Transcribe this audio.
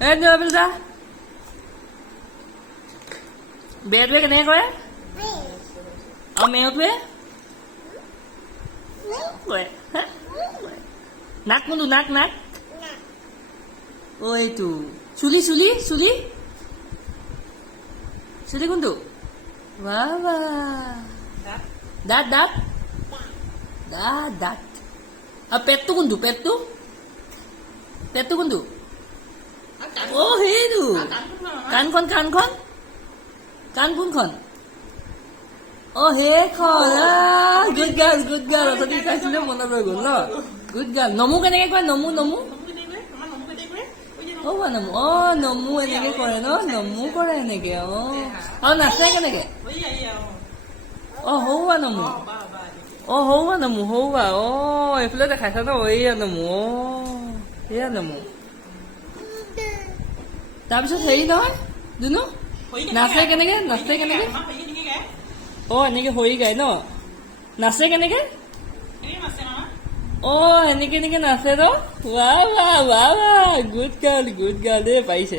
যোৱা বোলে যা বেৰটোৱে কেনেকে কৰে আৰু মেওটোৱে কৰে নাক কোনটো নাক নাক অ' এইটো চুলি চুলি চুলি চুলি কোনটো বাহ বাহ দাঁত দাঁত দাঁত দাঁত আৰু পেটটো কোনটো পেটটো পেটটো কোনটো অ' সেইটো কাণখন কাণখন কাণ কোনখন অ' সেইখন গুড গাৰ্ল অথনি চাইছিলে মনত ৰৈ গ'ল ন গুড গাৰ্ল নমু কেনেকে কয় নমু নমু অ' নমু অ' নমু এনেকে কৰে ন নমু কৰে এনেকে অ' আৰু নাচে কেনেকে অ' সৌৱা নমু অ' সৌৱা নমু সৌৱা অ' এইফালে দেখাইছা ন এইয়া নমু অ' এয়া নমু তাৰপিছত হেৰি নহয় দুনু নাচে কেনেকে নাচে কেনেকে অ' এনেকে হৰি গায় ন নাচে কেনেকে অ' এনেকে এনেকে নাচে ন ৱাহ ৱাহ ৱাহ ৱাহ গুড গাৰ্ল দেই পাৰিছে